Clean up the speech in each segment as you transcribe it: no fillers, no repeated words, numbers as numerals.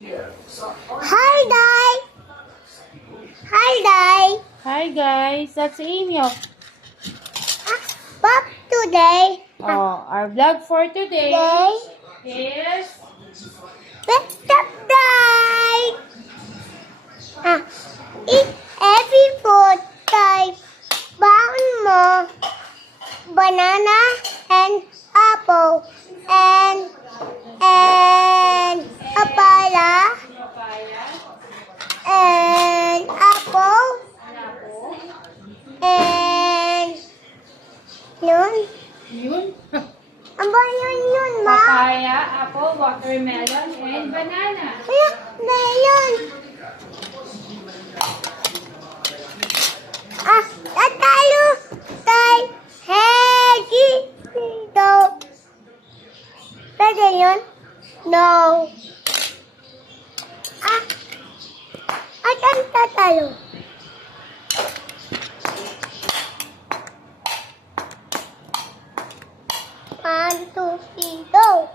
Hi, guys! Hi, guys! Hi guys, that's Amy. Back today. Our vlog for today Today, is let's try. Eat every food type. Baon mo, banana and apple and papaya papaya, and apple and yun. yun, Ang ba yun, ma? papaya, apple, watermelon, and banana. Kaya, na yun. Tatalo kay Hegi dito. Pwede yun? No. At ang tatalo? One, two, three, go.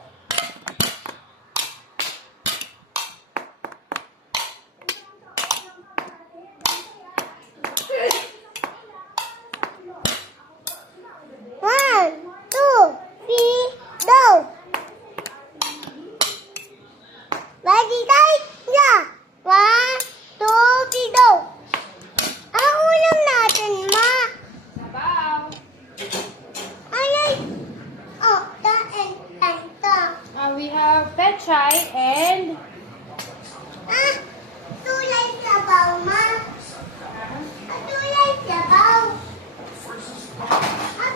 One, two, three, go. Ready, guys? Yeah. One, two, three, go. Ang ulam natin, ma. Sabaw. Ay. Oh, the and the. We have pechay and Tulay sabaw, ma. Tulay sabaw.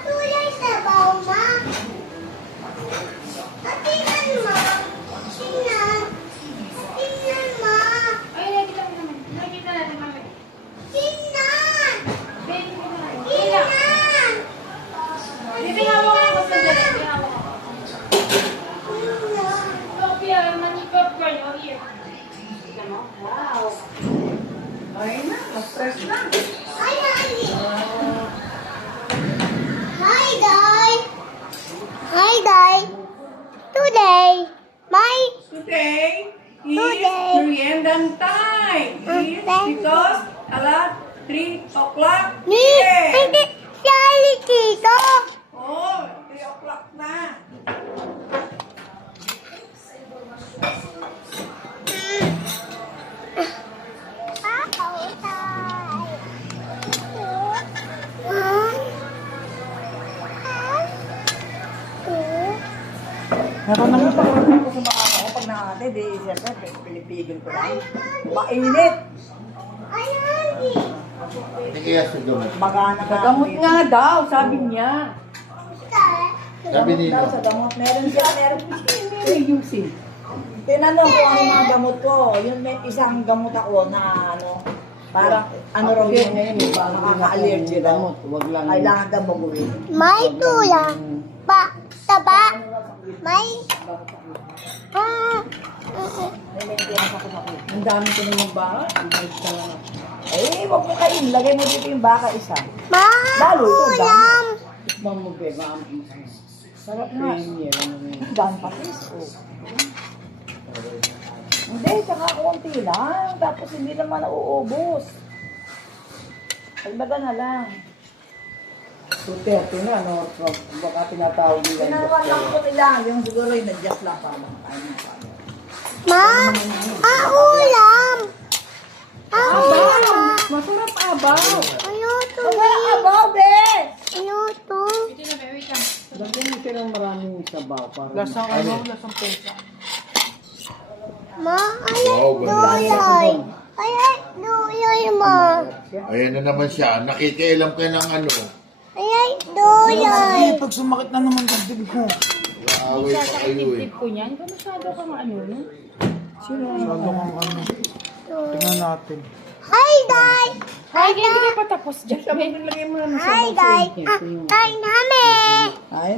Tulay sabaw, ma. Tingnan mo. Tingnan. Tingnan mo. ay, nakita natin mamaya. Tingnan. Baby, Tingnan. Baby, hawak ako sa dali. Hawak ako. Tingnan. Sophia, manikot ko yun. Here. Tignan mo. Wow. Ay na, stress na. Ay, Nani. Hi, guys. Hi, guys. Today, my Today is Today. merienda time. It's Okay. because alas 3 o'clock. ni hindi siya dito. Oh, 3 o'clock na. Ako naman pag ko sa mga ako, pag nakate, di siyempre, pinipigil ko lang. Mainit. Hindi kaya sa gamot. Magana ka. Sa gamot nga daw, sabi niya. Sabi Gamot nila. daw, sa gamot. Meron siya, meron using. Tinanong ko ang mga gamot ko. Yun may isang gamot ako na ano, parang ano raw yun ngayon, makaka-allergy raw. Kailangan daw baguhin. May tulang. Taba. May May maintenance ako sa kuya. Ang dami ko naman baka. Eh, wag mo kain. Lagay mo dito yung baka isa. Lalo ito, ulam. Tikman mo, be, sarap nga. Dami pa piso. Hindi, saka konti lang. Tapos hindi naman nauubos. Pagdaga na lang. 2:30 na, no? Baka tinatawag nila yung doktor. Pinawan lang ko nila. Yung siguro yung na-adjust lang para makakain mo. Ulam. Ulam. Masarap abaw. Ayuto. Masarap abaw, be! Ayuto. Lagyan mo siya ng maraming sabaw. Lasang ano? Lasang pesa. Wow, Dulay. Ay, dulay, ma. Ayan na naman siya. Nakikialam ka ng ano. Ay, dulay. Pag sumakit na naman ang dibdib ko. Away pa Sa kayo eh. dibdib ko niyan, kung masyado kang ano, no? Masyado kang ano. Tingnan natin. Hi, guys. Ay, hindi ka pa tapos dyan. Lagay mo na ng Hi, guys. Hi, nami. Ay?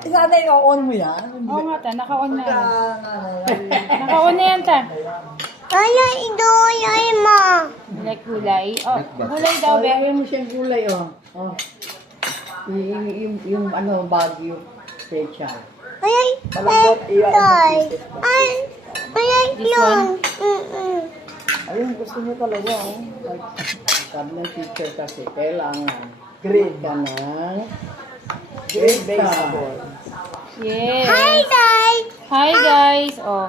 Sana i-on mo yan. Oo nga ta, naka-on na. Naka-on na yan ta. Ay, dulay, ma. Like gulay. Oh, gulay daw, be. Lagay mo siyang gulay, oh. Oh. Yung ano, bagyo. Pecha. Ay, Malambot, iwan ang ay, pieces. ay, Ay, This yun. one? Ayun, gusto niyo talaga, oh. Sabi ng teacher kasi, kailangan grade ka ng grade baseball. Yes. Hi, Day. Hi guys. Oh.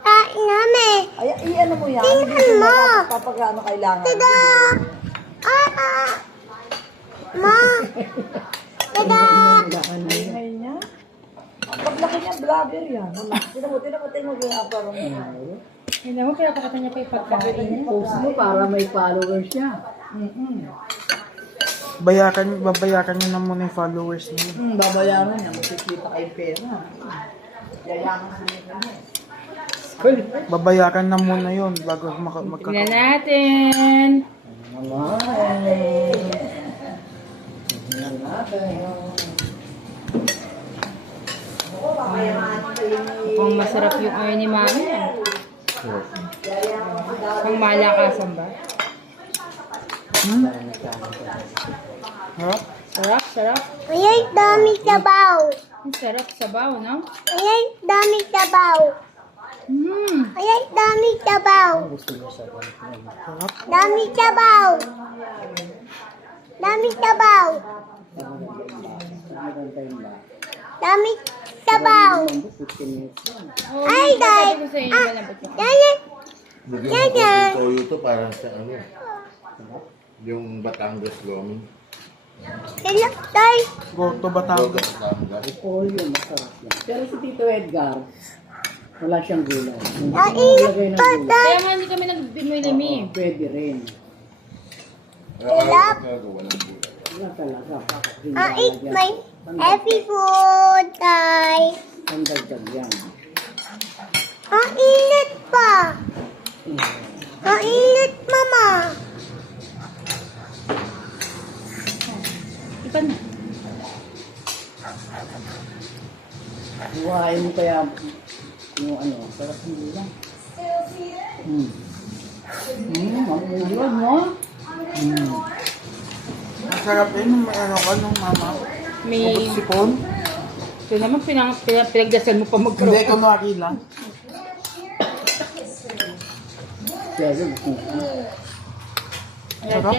Kain namin. Ay, ano mo yan? Tingnan Hindi mo. kapag ano kailangan. Tada! Ma! Tada! Ingay niya. Paglaki niya, vlogger yan. Tinan mo yung aparong niya. Hindi mo, pinapakita niya pa yung pagkain. Post mo para may followers siya. Babayakan niyo na muna yung followers niyo. Babayaran niya, makikita kayong pera. Yayaman sa nila niya. Babayakan na muna yun bago Tingnan magkakaroon. natin. Mukhang masarap yung oil ni Mami. Pang malakasan ba? Harap? Sarap, sarap. Ay, dami sabaw. Ang sarap sabaw, no? Ay, dami sabaw. Ay, dami sabaw. Dami sabaw. Dami sabaw. Dami sabaw. Oh, Ay, Day. sabi ko sa inyo, malambot siya. Yan. Bigyan mo ko toyo to parang sa ano. Yung Batangas Lomi. Hello, Day. Go to Batangas. Batangas. Oo, yun, masarap yan. Pero si Tito Edgar, wala siyang gulay. Mainit pa, Day. Kaya nga hindi kami nagdimili. Pwede rin. Walang gulay. Wala talaga. Eat my happy food, Day. Ang dagdag yan. Init pa. Init, Mama. Ipan na. Buhayin mo kaya yung ano, sarap ng ulam. Ang ulam mo. Masarap yun. May ano ka nung mama. May, Sipon? ito naman pinagdasal mo pa Hindi, mag-grow. kunwari lang. Pero gusto ko. Sarap.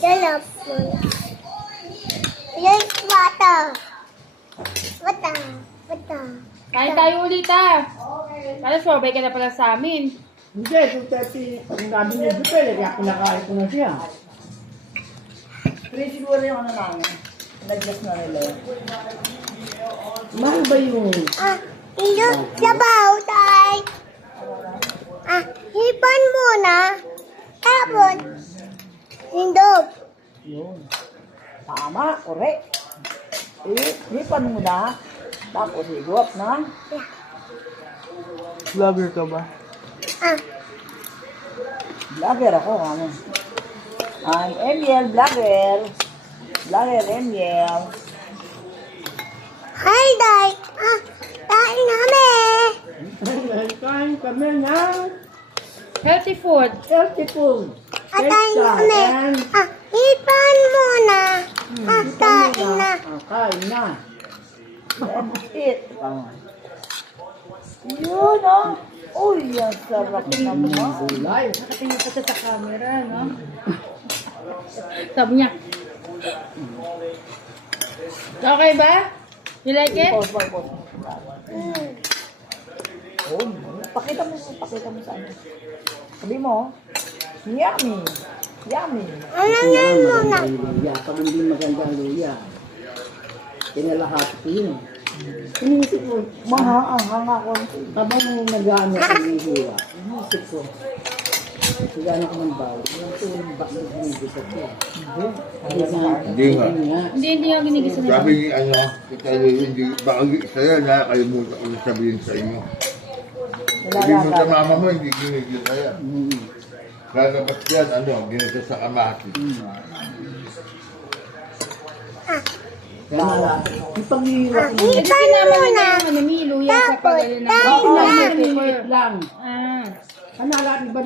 Sarap. Yan, bata. Bata. Bata. Kain tayo ulit ah. Para sobay ka na pala sa amin. Hindi, kung Pepe, ang dami niya dito, kaya kinakain ko na siya. Pero siguro yung ano namin, nag-just na nila yun. Mahal ba yung... Ilo, sabaw, Day. Hipan muna. Tapos, hindog. Yun. Tama, correct. Hipan mo na, tapos higuap na. Vlogger ka ba? Vlogger ako, ano. I'm Emiel, vlogger. Vlogger Emiel. Hi, Day. Kain namin. Kain kami ng Healthy food. healthy food. Kain namin. Hipan muna. Kain na. Kain na. Let's eat. Yun, oh. Uy, ang sarap naman. Gulay. Nakatingin pa siya sa camera, no? Sabi niya. Okay ba? You like it? Pause. Oh, pakita mo sa ano. Sabi mo, yummy. Yummy. Ano yan muna? Luya. Pag hindi maganda ang luya, pinalahat ko yun. Inisip ko, hanga ko. Habang nag-ano ko yung luya, inisip ko, nag-ano ko ng bawal. Ito yung bakit ginigisa ko. Hindi nga. Hindi nga ginigisa na. Sabi ni ano, hindi, baka sa'yo na kalimutan ko sabihin sa inyo. Sabi mo sa mama mo, hindi ginigil kaya. Lalabas yan, ano, ginigil sa kamati. Kaya yung pag-iiwa ko. Eh, di sinama mo na yung ano, may luya sa pagano na. Pag-iiwa lang. Ah.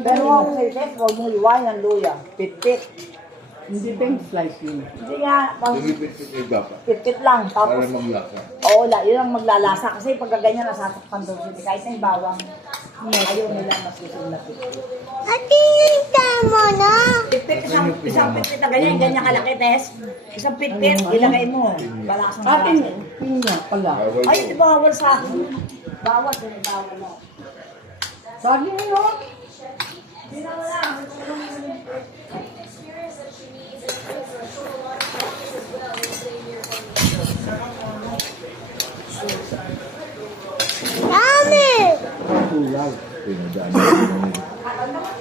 Pero ako sa ites, huwag mong iwanan luya. Pit-pit. Hindi ba yung slice yun? Hindi nga, Sige, pitit iba pa. pit lang. Para Tapos, maglasa. oo, yun ang maglalasa. Kasi pagka ganyan, nasasakpan daw sila. Kahit na yung bawang, ayaw nila masusunod na pit. Ate, hintayin mo na. Pit-pit, isang pit-pit na ganyan, ganyan kalaki, Tess. Isang pit-pit, ilagay mo. Malakas ng Atin, malasa. pinya pala. Bawal Ay, yun. di bawal sa akin. Bawal, din bawal mo. Sabi mo yun? Dami. Kulay. Pinadaan mo yun.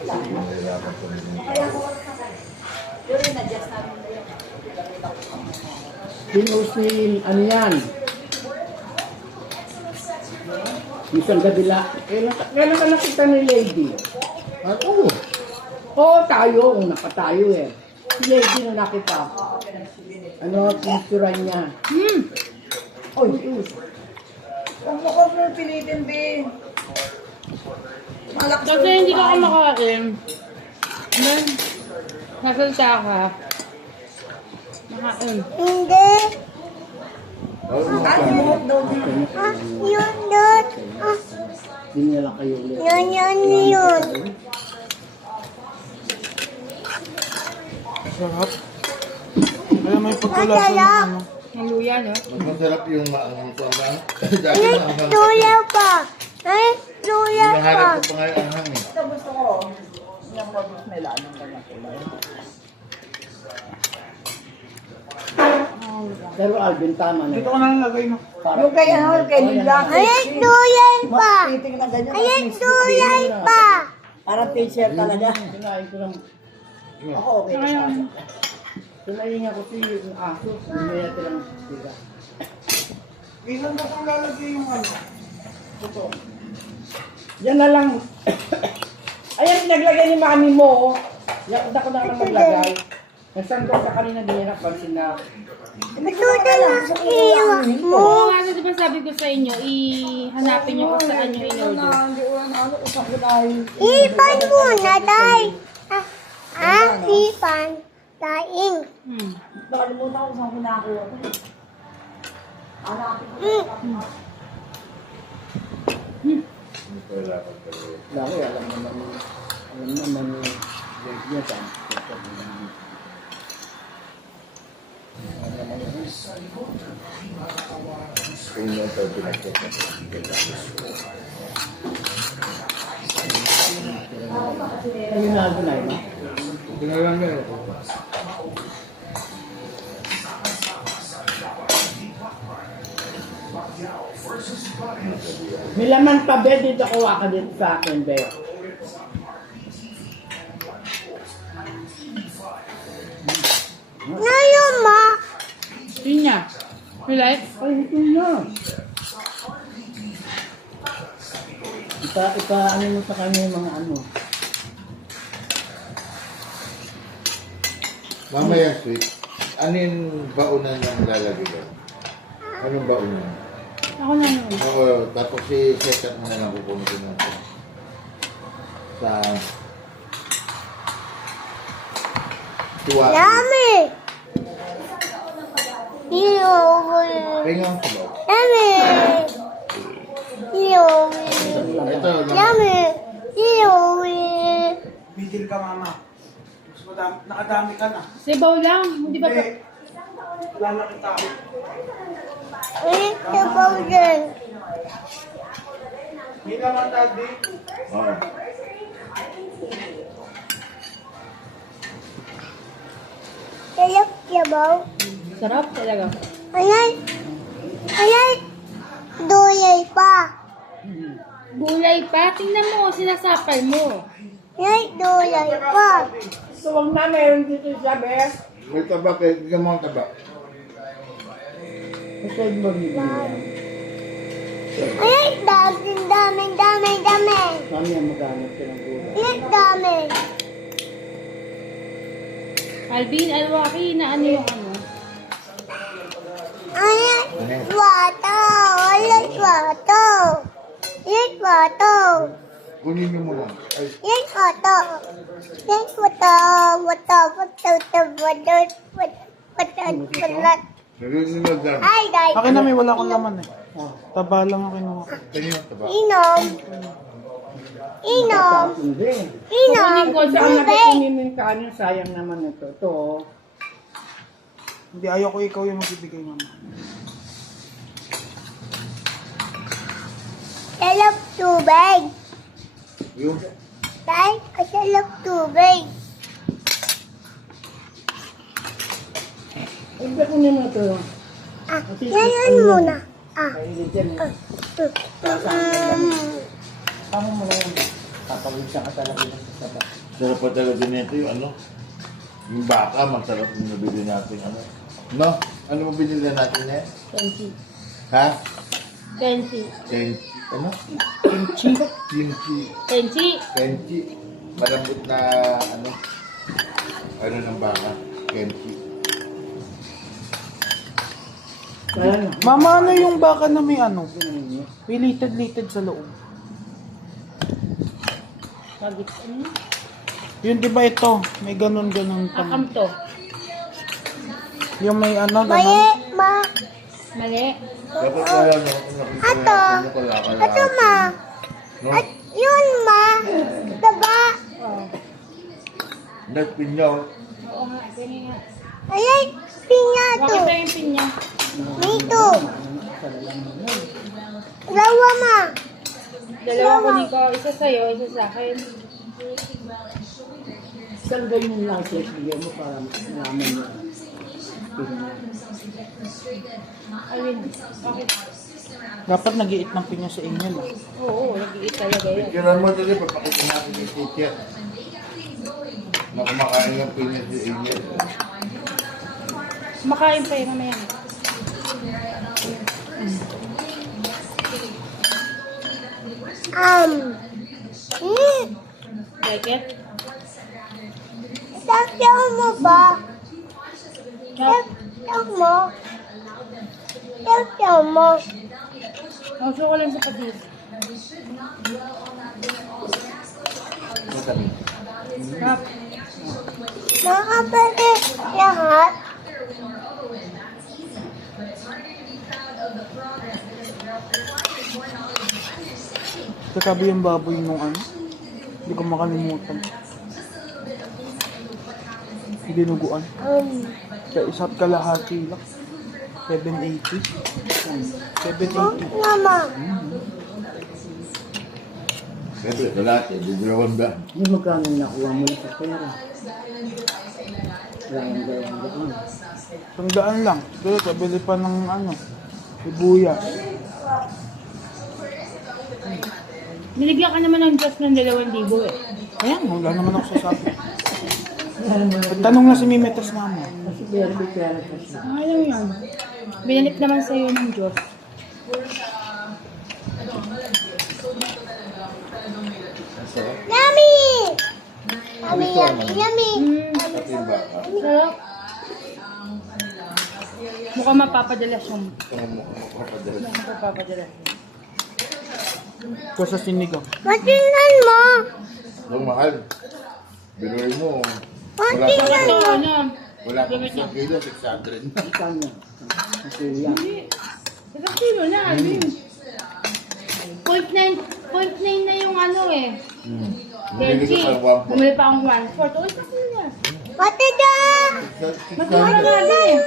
Pinahirapan ko nila. Yun yung na-adjust namin. Pinusin, ano yan? Isang gabila. Kailan ka nakita ni Lady? Ako. Oo, tayo. Una pa tayo eh. Si Lady na nakita. Ano, pinituran niya. Oy, Huwag mo ko pilitin, be. Malakas Kasi hindi ka kumakain. Then, nasalta ka. Makain. Hindi. Ano yung daw niya? Yun doon. dinala kayo ulit. Yun. Sarap. Kaya may pagkalasa ng Masarap. ano. Ang luya, no? Mas masarap yung maanghang sa anghang. Dati Ay, maanghang. luya pa. Ay, luya pa. Hinahanap ko pa nga yung anghang eh. Ito gusto ko. Yung mabos nila. Anong ganyan kulay? Pero Alvin, tama na. Dito ko na nalagay no. Yung kay ano, yung kay Lila. Ay, luya pa. Titing na ganyan. Ay, mas luya may- pa. Parang t-shirt talaga. Kinain ko ng... Ako okay na sa akin. Kinain ako si yung aso. Hindi natin lang sila. Ilan ba kung lalagay yung ano? Ito. Yan na lang. Ayan, pinaglagay ni mami mo. Yan, ako na lang maglagay. Nagsandok sa kanina, di niya napansin na. Hindi ko na gusto ko yung ano Mo. Oo nga, di ba sabi ko sa inyo, ihanapin niyo kung saan niyo in-order. Hindi ko na ano, usap ko dahil. Ipan muna, tay. Ipan. Taing. Nakalimutan ko saan kinakuha ko. Hanapin ko. Hirapan ko rin. Laki, alam naman niya saan. Kung yung ito pinagkita. Ayun na, gunay na. Pinalang nga ito. May laman pa, be. Dito kuha ka dito sa akin, be. Ngayon, ma. Yun niya. You like? Ay, ito na. Ano mo sa kanya yung mga ano. Mamaya sweet. Ano yung baunan ng lalagay ko? Anong baunan? Ako na naman. Oo, tapos i-set up mo na lang pupunta natin. Sa... Tuwa. Dami. Iuwi. Kaya ang sabaw. Dami. Iuwi. Ito, Dami. Iuwi. Bigil ka mama. Mas madami, nakadami ka na. Sibaw lang. Hindi ba? Hindi. Lalaki tao. Ay, sabaw din. Hindi naman daddy. Oo. Sarap sabaw. Sarap talaga. Ayan. Duyay pa. Gulay pa. Tingnan mo, sinasapal mo. Ayan, duyay pa. So, wag na, meron dito siya, be. May tabak eh. Bigyan mo ang tabak. Kasi mo bibili. Ayan, dami. Kami ang maghanap ka ng gulay. Ayan, dami. Alvin, Alwaki, na ano yung ano? Ayan, wato. Ayan, wato. Ayan, wato. Kunin niyo muna. Ay, Yan ito. Yan ito. sarili niyo na dyan. Ay, guys. Akin na may wala akong laman eh. Taba lang ang kinuha ko. Ganyan, taba. Inom. Inom. Hindi. Inom. Kukunin ko sa anak ko Tubig. kunin mo yung kanin, sayang naman ito. Ito, oh. Hindi, ayoko ikaw yung magbibigay mama. Salap tubig. Yung, Tay, kasalap tubig. Hindi, kunin mo ito. Ah, yan muna. Ah. Kainin dyan. Tama mo na yan. Papawisa ka talaga ng sasaba. sarap pa talaga nito yung ano. Yung baka, masarap yung nabili natin ano. No? Ano mo binili natin eh? Kenchi. Ha? Kenchi. Kenchi. Ano? Kimchi. Kimchi. Kenchi. Kenchi. Malambot na ano. Ano ng baka? Kenchi. Kaya na. Mama, ano yung baka na may ano? May litid-litid sa loob. Magit. Ano? Yun, di ba ito? May ganun-ganun pa. Akam to. Yung may ano, Mali, ganun. ma. Mali. Dapat wala no. Ato. Ato, ma. No? At yun, ma. Taba. Oh. Nagpinyaw. Oo nga. Ganyan nga. Ayay, pinya to. Bakit tayo yung pinya? Dito. Dalawa, ma. Dalawa kunin ko. Isa sa'yo, isa sa akin. Isang ganyan lang siya bigyan mo para malaman mo. Ayun. Okay. Dapat nag-iit ng pinya sa inyo. Ah. Oo, nag-iit talaga yan. Picturean mo dali, papakita natin yung teacher. Na kumakain ng pinya si Angel. Makain pa yun mamaya. Like it? Sasaw mo ba? Chop. Sasaw mo. Sasaw mo. Gusto ko lang sa patis. Masabi. Chop. Makapatid lahat. Katabi yung baboy nung ano. Hindi ko makalimutan. Dinuguan. Kaya isa't kalahati lang. 780. 780. Mama. Siyempre, kalate, didrawang ba? Hindi magkano nakuha mo sa pera. Gawang. Sandaan lang. Pero kabili pa ng ano. Sibuyas. Niligyan ka naman ng Diyos ng 2,000 eh. Ayan, wala naman ako sasabi. Tanong na si Mimetas namin. Kasi very big pera pa siya. Alam mo yan. Binalik naman sa'yo ng Diyos. Yummy! Yummy, yummy, yummy. Pati yung baka. Sarap. Mukhang mapapadalas yung... Makapadala. Mukhang mapapadalas yung... Ito sa sinigang. Matingnan mo. Yung mahal. Binuhin mo. Wala Matingnan pa. Ito, mo. ano? Wala pa isang kilo, 600 na. Ikan niya. Kasi yan. Hindi. Isang kilo na, ano yun? 0.9 na yung ano eh. Bumili Kenchi. ka pa 1 Bumili pa akong 1/4. Uy, kasi na. Matida. Magmura nga din eh.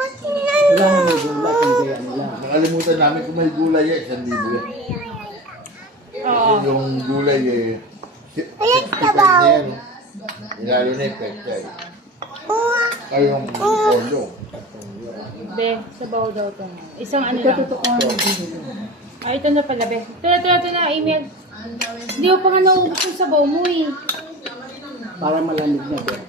Matingnan Wala mo. naman yung lahat ng gaya nila. Nakalimutan namin kung may gulay eh, 1,000 eh. Oo. Kasi yung gulay eh, Ayan, 65 sabaw. na yan. Lalo na yung pechay. Kuha. Ay, yung polo. Be, sabaw daw ito. Isang ano Ito lang. totoo na din. Ay, ito na pala, be. Ito na, email. Hindi ko pa nga naubos yung sabaw mo eh. Para malamig na din.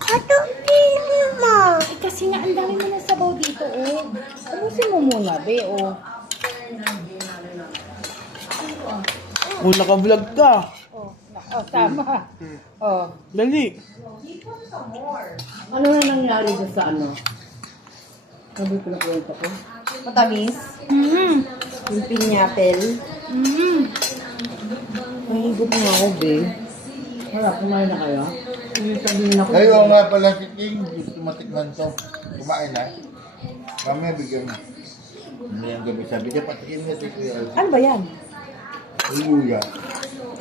Tingnan mo. Eh, kasi nga, ang dami mo ng sabaw dito, oh. Tapusin mo muna, be, oh. Kung naka-vlog ka. Tama. Oh. Dali. Ano na nangyari dyan sa ano? Sabi ko na kwenta ko. Matamis. Mm. Yung pinyapel. Mm. Nahigop nga ako, babe. Wala, kumain na kayo? Hindi sabihin ako. Kayo nga pala si Ting, gusto matikman to. Kumain na. Mamaya bigyan mo. Hindi ang gabi sabi niya, patikin niya si Kuya Alvin. Ano ba yan? Luya.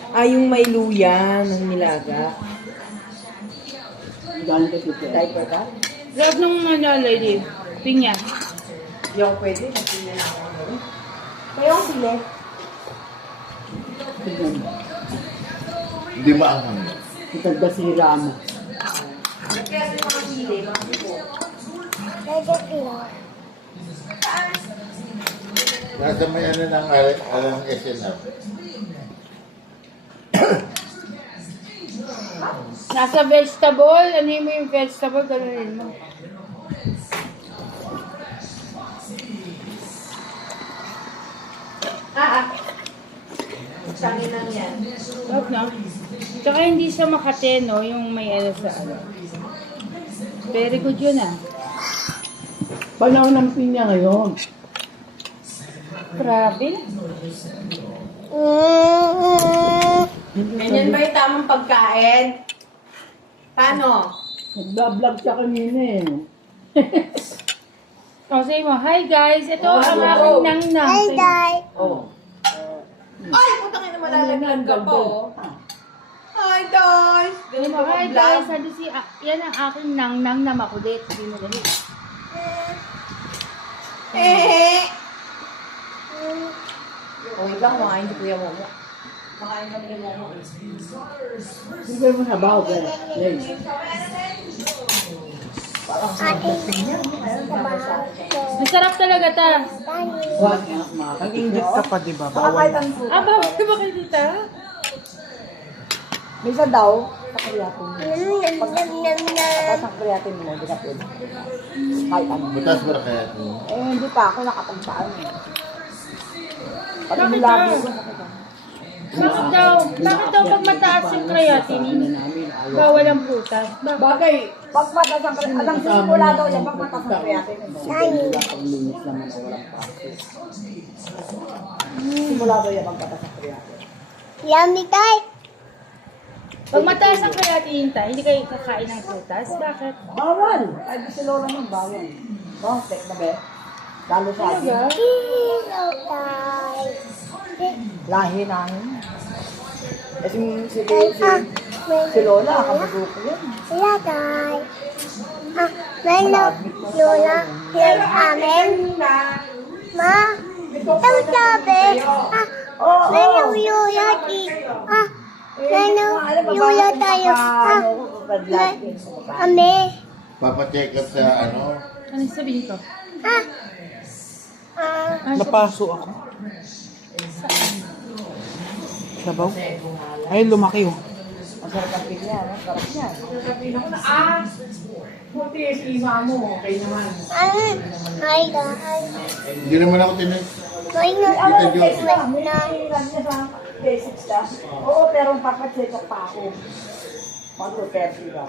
Ah, yung may luya ng nilaga. Galing ka dito. Diaper ka? Grab nung lady. Pinya. Hindi ako pwede. Kayo ang sila. Hindi maanghang. Itagda si Rama. Nasa may ano ng alang SNR. Nasa vegetable. Ano mo yung vegetable? Ganunin mo. Sangin lang yan. Huwag na. Tsaka hindi siya makate, no? Yung may ano sa ano. Very good yun, ah. Panahon ng pinya ngayon. Grabe. Ganyan ba yung tamang pagkain? Paano? Nagbablog siya kanina eh. O, say mo, hi guys. Ito ang aking nang-nang. Hi, Say mo. Day. Oh. Ay, putang ina malalaglag ka pa, oh. Hi, guys! Say mo, hi guys. Sabi si, yan ang aking nang-nang na makulit. Sabi mo ganun. Okay lang, makain si Kuya Momo. Makain kami ni Momo. Hindi mo sabaw ka. Yes. Masarap talaga ta. Huwag nga, mga. Nag-inject ka pa, di ba? Baka Bawal. ang puto. Ah, bakit ba kayo dito? Misa daw, sa kriyatin mo. Nam, nam, nam, nam. Sa kriyatin mo, hindi ka pwede. Kahit ano. Butas ba na kaya ito? Eh, hindi pa ako nakapagpaan eh. Pati Bakit nilagi daw? ko sakit. Bakit daw? Bakit daw pag mataas yung creatinine? Bawal ang prutas. Bakit? Bagay, pag mataas ang kriyatin, alam simula daw yan, pag mataas ang kriyatin. Paglinis naman o walang pasok. Simula daw yan, pag mataas ang kriyatin. Yummy, Day. Pag mataas ang creatinine ta, hindi kayo kakain ng prutas? Bakit? Bawal! Ay, di si Lola nun, bawal. Oh, tek na be. Lalo sa akin. Talaga? Hello, Day. Lahi namin. Eh, si May Lola, kabugo ko yan. Hello, Day. Hello, Lola. Hello, amen. Ma, ito sabi. Hello, Lola. Hello, Lola tayo. Ame. Papacheck up sa ano? Ano sabihin ko? Napaso ako. Sabaw? Ay, lumaki oh. Masarap ang pinya, no? Sarap niya. Sabihin ako na, buti si Mamo, okay naman. Hi, guys. Hindi naman ako tinig. May Tita Josie. Basics na. Oo, pero papacheck up pa ako. Mag-30 lang.